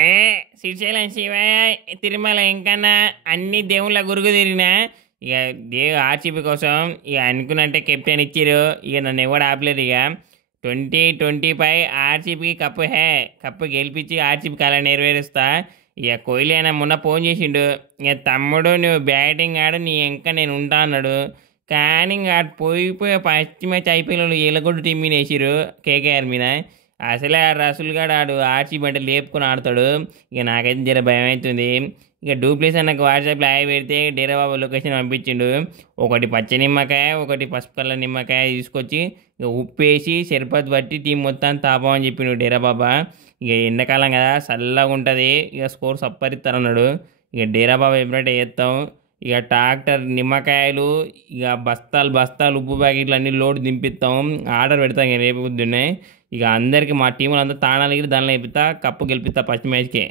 ఏ శ్రీశైలం శివయ్య తిరుమల ఎంకన్నా అన్ని దేవుళ్ళ గురుగు తిరిగినా ఇక ఆర్సీబీ కోసం ఇక అనుకున్నట్టే కెప్టెన్ ఇచ్చిరు. ఇక నన్ను ఎవడు ఆపలేరు. ఇక 2025 ఆర్సీబీకి కప్పు కప్పు గెలిపించి ఆర్సీబీ కళ నెరవేరుస్తా. ఇక కోహ్లీ అయినా మొన్న ఫోన్ చేసిండు, ఇక తమ్ముడు నువ్వు బ్యాటింగ్ ఆడు నీ ఇంకా నేను ఉంటా అన్నాడు. కానీ ఇంకా పోయిపోయి ఫస్ట్ మ్యాచ్ ఐపీఎల్ ఎలగొడ్డు టీం మీద వేసిరు కేకేఆర్ మీద. అసలే ఆ రసూల్ గాడు ఆడు ఆర్సీబీ అంటే లేపుకొని ఆడతాడు. ఇక నాకైతే జర భయం అవుతుంది. ఇక డూప్లేస్ నాకు వాట్సాప్లో హాయ్ పెడితే డేరాబాబు లొకేషన్ పంపించిండు. ఒకటి పచ్చ నిమ్మకాయ, ఒకటి పసుపు కలర్ నిమ్మకాయ తీసుకొచ్చి ఇక ఉప్పేసి షర్బత్ బట్టి టీం మొత్తం తాపమని చెప్పిండు డేరాబాబా. ఇక ఎండాకాలం కదా చల్లగా ఉంటుంది, ఇక స్కోర్ సప్పరిస్తారన్నాడు. ఇక డేరాబాబా ఎప్పుడంటే వేస్తాం. ఇక ట్రాక్టర్ నిమ్మకాయలు, ఇక బస్తాలు బస్తాలు ఉప్పు ప్యాకెట్లు అన్ని లోడ్ దింపిస్తాం. ఆర్డర్ పెడతాం ఇక రేపు పొద్దున్నే. ఇక అందరికీ మా టీంలో అందరూ తాణాలకి దానిలో వేపిస్తా, కప్పు గెలిపిస్తా ఫస్ట్ మ్యాచ్కే.